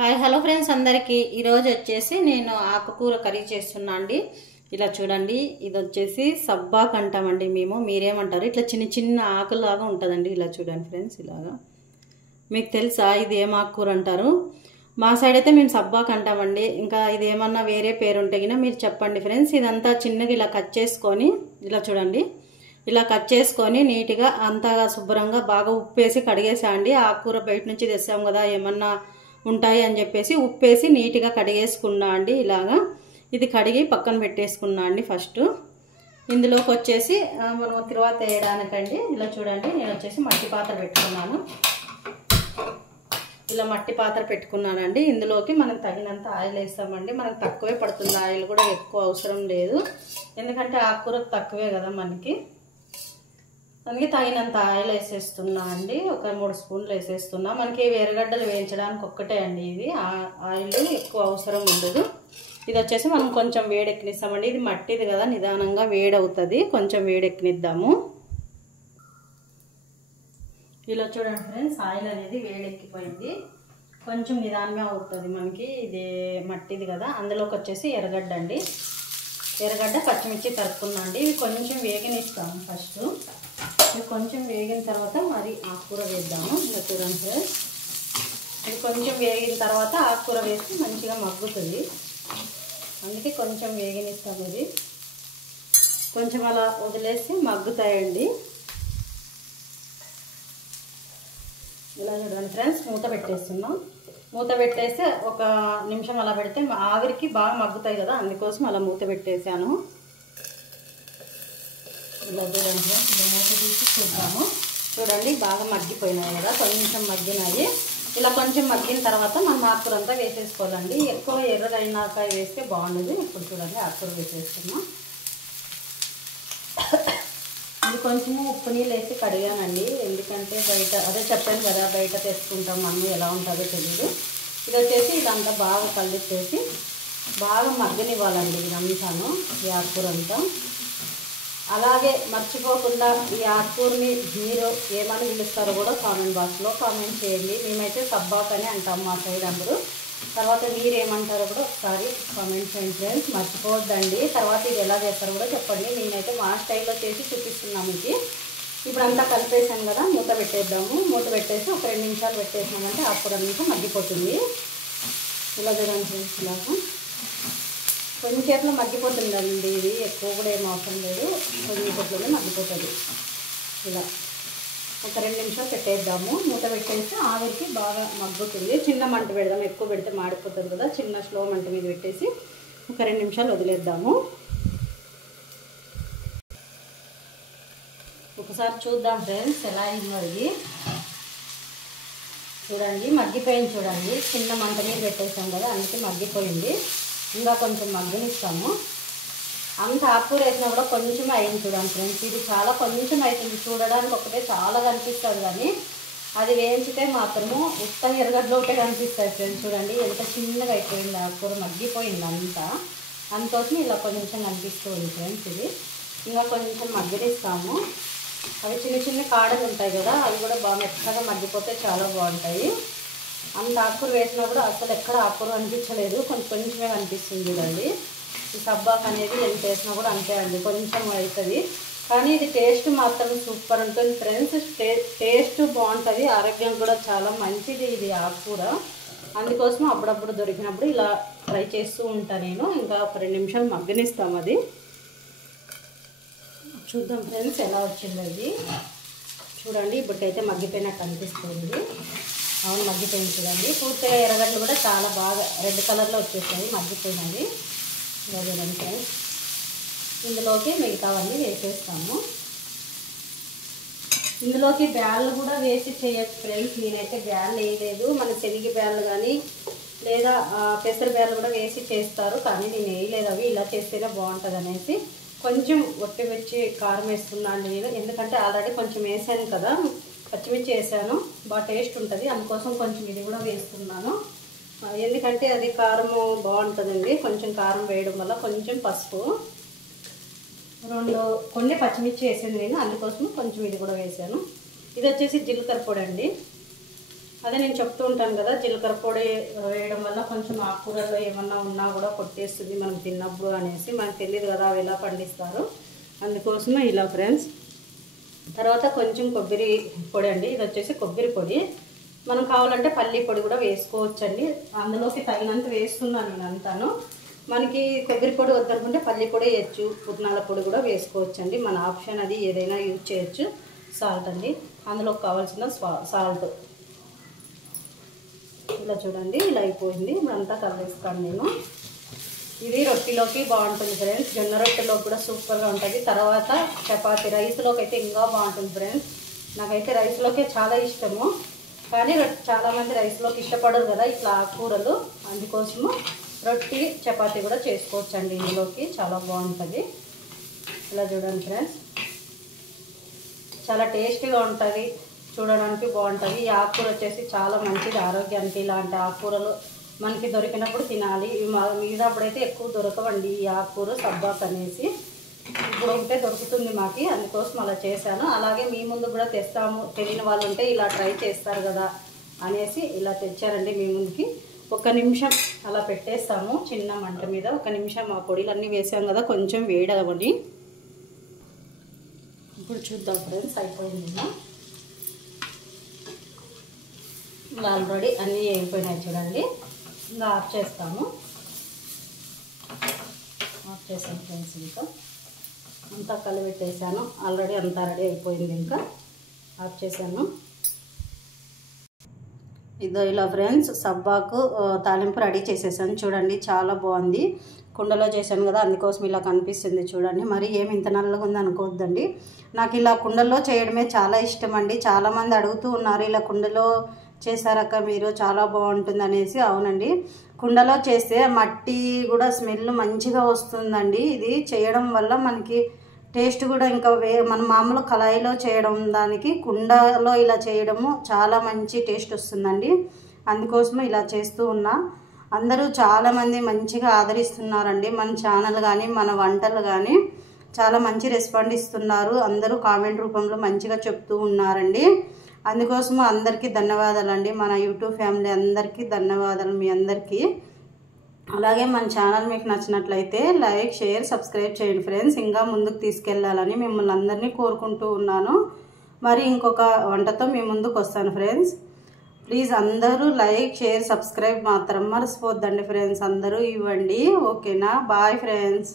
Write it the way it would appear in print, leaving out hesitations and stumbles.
Hi hello friends అందరికీ ఈరోజు వచ్చేసి నేను ఆకుకూర కర్రీ చేస్తున్నా అండి. ఇలా చూడండి, ఇది వచ్చేసి సబ్బాక్ అంటామండి మేము. మీరేమంటారు? ఇట్లా చిన్న చిన్న ఆకులాగా ఉంటుందండి. ఇలా చూడండి ఫ్రెండ్స్, ఇలాగా. మీకు తెలుసా ఇది ఏం ఆకుకూర అంటారు? మా సైడ్ అయితే మేము సబ్బాక్ అంటామండి. ఇంకా ఇది ఏమన్నా వేరే పేరు ఉంటే గినా మీరు చెప్పండి ఫ్రెండ్స్. ఇదంతా చిన్నగా ఇలా కట్ చేసుకొని, ఇలా చూడండి, ఇలా కట్ చేసుకొని నీట్గా అంతా శుభ్రంగా బాగా ఉప్పేసి కడిగేసా అండి. ఆకుకూర బయట నుంచి తెస్తాం కదా, ఏమన్నా ఉంటాయి అని చెప్పేసి ఉప్పేసి నీట్గా కడిగేసుకున్నా అండి. ఇలాగా ఇది కడిగి పక్కన పెట్టేసుకున్నా అండి. ఫస్ట్ ఇందులోకి వచ్చేసి మనం తిరువాత వేయడానికండి. ఇలా చూడండి, నేను వచ్చేసి మట్టి పాత్ర పెట్టుకున్నాను. ఇలా మట్టి పాత్ర పెట్టుకున్నానండి. ఇందులోకి మనం తగినంత ఆయిల్ వేస్తామండి. మనకు తక్కువే పడుతుంది ఆయిల్, కూడా ఎక్కువ అవసరం లేదు, ఎందుకంటే ఆకుకూర తక్కువే కదా మనకి. అందుకే తగినంత ఆయిల్ వేసేస్తున్నా అండి. ఒక 3 స్పూన్లు వేసేస్తున్నా. మనకి ఎర్రగడ్డలు వేయించడానికి ఒక్కటే అండి ఇది. ఆయిల్ ఎక్కువ అవసరం ఉండదు. ఇది వచ్చేసి మనం కొంచెం వేడెక్కనిస్తామండి. ఇది మట్టిది కదా, నిదానంగా వేడవుతుంది. కొంచెం వేడెక్కనిద్దాము. ఇలా చూడండి ఫ్రెండ్స్, ఆయిల్ అనేది వేడెక్కిపోయింది. కొంచెం నిదానమే అవుతుంది మనకి, ఇది మట్టిది కదా. అందులోకి వచ్చేసి ఎర్రగడ్డ అండి. ఎర్రగడ్డ పచ్చిమిర్చి తరుక్కున్నా అండి. ఇవి కొంచెం వేగనిస్తాము ఫస్ట్. ఇది కొంచెం వేగిన తర్వాత మరి ఆకుకూర వేద్దాము. ఇలా చూడండి ఫ్రెండ్స్, ఇది కొంచెం వేగిన తర్వాత ఆకుకూర వేస్తే మంచిగా మగ్గుతుంది. అందుకే కొంచెం వేగనిస్తాము. ఇది కొంచెం అలా వదిలేసి మగ్గుతాయండి. ఇలా చూడండి ఫ్రెండ్స్, మూత పెట్టేస్తున్నాం. మూత పెట్టేస్తే ఒక నిమిషం అలా పెడితే ఆవిరికి బాగా మగ్గుతాయి కదా, అందుకోసం అలా మూత పెట్టేశాను. ఇలా చూడండి ఫ్రెండ్స్, ఇలా మూత తీసి చూద్దాము. చూడండి, బాగా మగ్గిపోయినాయి కదా, కొంచెం మగ్గినాయి. ఇలా కొంచెం మగ్గిన తర్వాత మనం ఆకుకూర అంతా వేసేసుకోవాలండి. ఎక్కువ ఎర్రగైనాక వేస్తే బాగుండదు. ఇప్పుడు చూడండి, ఆకుకూర వేసేస్తున్నాం. ఇది కొంచెము ఉప్పు నీళ్ళు వేసి కడిగానండి, ఎందుకంటే బయట అదే చెప్పాను కదా, బయట తెచ్చుకుంటాం మనం, ఎలా ఉంటుందో తెలియదు. ఇది వచ్చేసి ఇదంతా బాగా కలిపేసి బాగా మగ్గనివ్వాలండి. ఇదంతాను ఈ ఆకుకూర అంతా. అలాగే మర్చిపోకుండా ఈ ఆకుకూరని మీరు ఏమని పిలుస్తారో కూడా కామెంట్ బాక్స్లో కామెంట్ చేయండి. మేమైతే సబ్బాక్ అని అంటాం మా సైడ్ అందరూ. తర్వాత మీరేమంటారో కూడా ఒకసారి కామెంట్ చేయండి ఫ్రెండ్స్, మర్చిపోవద్దండి. తర్వాత ఇది ఎలా చేస్తారో కూడా చెప్పండి. నేనైతే మా స్టైల్లో చేసి చూపిస్తున్నాను మీకు. ఇప్పుడు అంతా కలిపేసాను కదా, మూత పెట్టేద్దాము. మూత పెట్టేసి ఒక 2 నిమిషాలు పెట్టేసామంటే ఆకుకూర అంతా మగ్గిపోతుంది. ఇలా చూడండి ఫ్రెండ్స్, ఇలాగా కొంచెంసేపులో మగ్గిపోతుందండి. ఇది ఎక్కువ కూడా ఏం అవసరం లేదు, కొంచెంసేపులోనే మగ్గిపోతుంది. ఇలా ఒక 2 నిమిషాలు పెట్టేద్దాము. మూత పెట్టేసి ఆవిరికి బాగా మగ్గుతుంది. చిన్న మంట పెడదాం, ఎక్కువ పెడితే మాడిపోతుంది కదా. చిన్న స్లో మంట మీద పెట్టేసి ఒక 2 నిమిషాలు వదిలేద్దాము. ఒకసారి చూద్దాం ఫ్రెండ్స్ ఎలా అయిందో. ఇది చూడండి, మగ్గిపోయింది. చూడండి, చిన్న మంట మీద పెట్టేసాం కదా, అందుకే మగ్గిపోయింది. ఇంకా కొంచెం మగ్గనిస్తాము. అంత ఆకుకూర వేసినా కూడా కొంచెం అయింది. చూడండి ఫ్రెండ్స్, ఇది చాలా కొంచెం అవుతుంది. చూడడానికి ఒకటే చాలా కనిపిస్తుంది, కానీ అది వేయించితే మాత్రము ఉత్త ఎర్రగడ్డలో ఒకటే కనిపిస్తుంది ఫ్రెండ్స్. చూడండి ఎంత చిన్నగా అయిపోయింది ఆకుకూర, మగ్గిపోయింది అంతా. అందుకోసం ఇలా కొంచెం కనిపిస్తుంది ఫ్రెండ్స్. ఇది ఇంకా కొంచెం మగ్గనిస్తాము. అవి చిన్న చిన్న కాడలు ఉంటాయి కదా, అవి కూడా బాగా మెత్తగా మగ్గిపోతే చాలా బాగుంటాయి. అంత ఆకుకూర వేసినా కూడా అసలు ఎక్కడ ఆకుకూర అనిపించలేదు, కొంచెమే కనిపిస్తుంది. చూడండి, ఈ సబ్బాక్ అనేది ఎంత వేసినా కూడా అంతే అండి, కొంచెం అవుతుంది. కానీ ఇది టేస్ట్ మాత్రం సూపర్ ఉంటుంది ఫ్రెండ్స్. టేస్ట్ బాగుంటుంది, ఆరోగ్యం కూడా చాలా మంచిది ఇది ఆకుకూర. అందుకోసం అప్పుడప్పుడు దొరికినప్పుడు ఇలా ట్రై చేస్తూ ఉంటాను నేను. ఇంకా ఒక 2 నిమిషాలు మగ్గనిస్తాం. అది చూద్దాం ఫ్రెండ్స్ ఎలా వచ్చిందో. ఇది చూడండి, ఇప్పటికైతే మగ్గిపోయినట్టు అనిపిస్తుంది. అవును, మగ్గిపోయింది. చూడండి, పూర్తిగా ఎర్రగడ్డలు కూడా చాలా బాగా రెడ్ కలర్లో వచ్చేసాయి, మగ్గిపోయినవి. చూడండి ఫ్రెండ్స్, ఇందులోకి మిగతావన్నీ వేసేస్తాము. ఇందులోకి బ్యాళ్ళు కూడా వేసి చేయొచ్చు ఫ్రెండ్స్. నేనైతే బ్యాళ్ళు వేయలేదు. మన శనగ బ్యాళ్ళు కానీ లేదా పెసర బ్యాళ్ళు కూడా వేసి చేస్తారు, కానీ నేను వేయలేదు. అవి ఇలా చేస్తేనే బాగుంటుంది అనేసి కొంచెం ఒట్టి మిర్చి కారం వేస్తున్నాను నేను, ఎందుకంటే ఆల్రెడీ కొంచెం వేసాను కదా, పచ్చిమిర్చి వేసాను, బాగా టేస్ట్ ఉంటుంది. అందుకోసం కొంచెం ఇది కూడా వేస్తున్నాను, ఎందుకంటే అది కారము బాగుంటుందండి. కొంచెం కారం వేయడం వల్ల కొంచెం పసుపు, కొన్ని పచ్చిమిర్చి వేసాను నేను, అందుకోసం కొంచెం ఇది కూడా వేసాను. ఇది వచ్చేసి జీలకర్ర పొడి అండి. అదే నేను చెప్తూ ఉంటాను కదా, జీలకర్ర పొడి వేయడం వల్ల కొంచెం ఆకుకూరల్లో ఏమన్నా ఉన్నా కూడా కొట్టేస్తుంది మనం తిన్నప్పుడు అనేసి. మనకు తెలియదు కదా అవి ఎలా పండిస్తారు, అందుకోసమే ఇలా ఫ్రెండ్స్. తర్వాత కొంచెం కొబ్బరి పొడి అండి, ఇది వచ్చేసి కొబ్బరి పొడి. మనం కావాలంటే పల్లి పొడి కూడా వేసుకోవచ్చండి, అందులోకి తగినంత వేస్తున్నాను నేను అంతాను. మనకి కొబ్బరి పొడి వద్దనుకుంటే పల్లి పొడి వేయచ్చు, పుట్నాల పొడి కూడా వేసుకోవచ్చండి, మన ఆప్షన్ అది, ఏదైనా యూజ్ చేయొచ్చు. సాల్ట్ అండి, అందులోకి కావాల్సిన సాల్ట్. ఇలా చూడండి, ఇలా అయిపోయింది. ఇదంతా కలిపేస్తాను నేను. ఇది రొట్టెలోకి బాగుంటుంది ఫ్రెండ్స్, జొన్న రొట్టెలోకి కూడా సూపర్గా ఉంటుంది. తర్వాత చపాతీ, రైస్లోకి అయితే ఇంకా బాగుంటుంది ఫ్రెండ్స్. నాకైతే రైస్లోకే చాలా ఇష్టము, కానీ చాలామంది రైస్లోకి ఇష్టపడరు కదా ఇట్లా ఆకుకూరలు, అందుకోసము రొట్టె చపాతీ కూడా చేసుకోవచ్చండి ఇందులోకి, చాలా బాగుంటుంది. ఇలా చూడండి ఫ్రెండ్స్, చాలా టేస్టీగా ఉంటుంది, చూడడానికి బాగుంటుంది. ఈ ఆకుకూర వచ్చేసి చాలా మంచిది ఆరోగ్యానికి. ఇలాంటి ఆకుకూరలు మనకి దొరికినప్పుడు తినాలి. మిగతాప్పుడైతే ఎక్కువ దొరకవండి ఈ ఆకుకూర, సబ్బాక్ అనేసి. ఇప్పుడు ఉంటే దొరుకుతుంది మాకి, అందుకోసం అలా చేశాను. అలాగే మీ ముందు కూడా తెస్తాము, తెలియని వాళ్ళు ఉంటే ఇలా ట్రై చేస్తారు కదా అనేసి ఇలా తెచ్చారండి మీ ముందుకి. 1 నిమిషం అలా పెట్టేస్తాము చిన్న మంట మీద. 1 నిమిషం ఆ పొడిలన్నీ వేసాం కదా, కొంచెం వేడవని. ఇప్పుడు చూద్దాం ఫ్రెండ్స్, అయిపోయింది ఇలా ఆల్రెడీ అన్నీ అయిపోయినాయి చూడండి. ఇంకా ఆఫ్ చేస్తాము. ఆఫ్ చేసాను ఫ్రెండ్స్, ఇంకా అంతా కలిపెట్టేసాను ఆల్రెడీ, అంతా రెడీ అయిపోయింది. ఇంకా ఆఫ్ చేశాను. ఇదో ఇలా ఫ్రెండ్స్ సబ్బాకు తాలింపు రెడీ చేసేసాను చూడండి, చాలా బాగుంది. కుండలో చేశాను కదా అందుకోసం ఇలా కనిపిస్తుంది చూడండి. మరి ఏమి ఇంత నల్లగా ఉంది అనుకోవద్దండి, నాకు ఇలా కుండలో చేయడమే చాలా ఇష్టం అండి. చాలామంది అడుగుతూ ఉన్నారు, ఇలా కుండలో చేశారక్క మీరు, చాలా బాగుంటుంది అనేసి. అవునండి, కుండలో చేస్తే మట్టి కూడా స్మెల్ మంచిగా వస్తుందండి. ఇది చేయడం వల్ల మనకి టేస్ట్ కూడా ఇంకా మన మామూలు కళాయిలో చేయడం దానికి కుండలో ఇలా చేయడము చాలా మంచి టేస్ట్ వస్తుందండి. అందుకోసమే ఇలా చేస్తూ ఉన్నా. అందరూ చాలామంది మంచిగా ఆదరిస్తున్నారండి మన ఛానల్ కానీ మన వంటలు కానీ, చాలా మంచి రెస్పాండ్ ఇస్తున్నారు. అందరూ కామెంట్ రూపంలో మంచిగా చెప్తూ ఉన్నారండి. అందుకోసము అందరికీ ధన్యవాదాలండి, మన యూట్యూబ్ ఫ్యామిలీ అందరికీ ధన్యవాదాలు మీ అందరికీ. అలాగే మన ఛానల్ మీకు నచ్చినట్లయితే లైక్, షేర్, సబ్స్క్రైబ్ చేయండి ఫ్రెండ్స్. ఇంకా ముందుకు తీసుకెళ్ళాలని మిమ్మల్ని అందరినీ కోరుకుంటూ ఉన్నాను. మరి ఇంకొక వంటతో మీ ముందుకు వస్తాను ఫ్రెండ్స్. ప్లీజ్ అందరూ లైక్, షేర్, సబ్స్క్రైబ్ మాత్రం మర్చిపోద్దండి ఫ్రెండ్స్, అందరూ ఇవ్వండి. ఓకేనా? Bye friends.